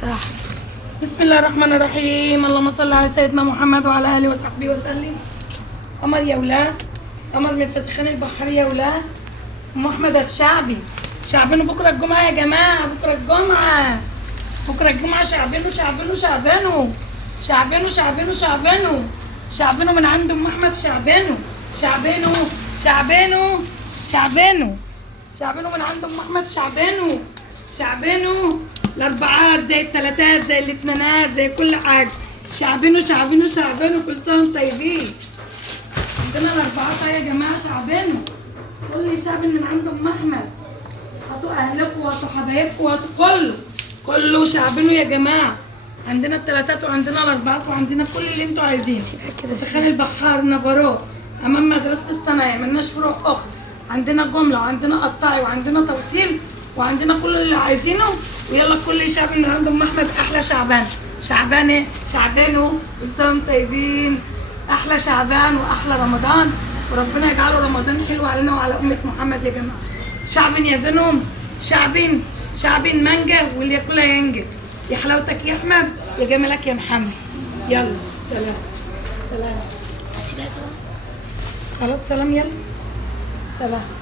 تحت. بسم الله الرحمن الرحيم. اللهم صل على سيدنا محمد وعلى اله وصحبه وسلم. قمر يا ولاد، قمر من فسخان البحر يا ولاد. ام احمد هتشعبي شعبينه بكره الجمعه يا جماعه، بكره الجمعه، بكره الجمعه. شعبينه شعبينه شعبينه شعبينه شعبينه شعبينه شعبينه من عند ام احمد. شعبينه شعبينه شعبينه شعبينه شعبينه من عند ام احمد. شعبينه شعبينه الاربعات زي التلاتات زي الاثنينات زي كل حاجه. شعبينه شعبينه شعبينه. كل سنه وانتم طيبين. عندنا الاربعات يا جماعه. شعبينه كل شعب من عند ام احمد. هاتوا اهلكم وهاتوا حبايبكم وهاتوا كله شعبينه يا جماعه. عندنا التلاتات وعندنا الاربعات وعندنا كل اللي انتوا عايزينه. فسخان البحار، نبرات، امام مدرسه الصنايع، ملناش فروع اخرى. عندنا جمله وعندنا قطاعي وعندنا توصيل وعندنا كل اللي عايزينه. ويلا كل شعب من عند ام احمد. احلى شعبان، شعبانه شعبانه. كل سنه وانتم طيبين. احلى شعبان واحلى رمضان، وربنا يجعله رمضان حلو علينا وعلى امه محمد يا جماعه. شعب يا زنهم، شعب مانجا واللي ياكلها ينجد. يا حلاوتك يا احمد، يا جمالك يا محمد. يلا سلام سلام. هسيبها كده. خلاص سلام. يلا سلام.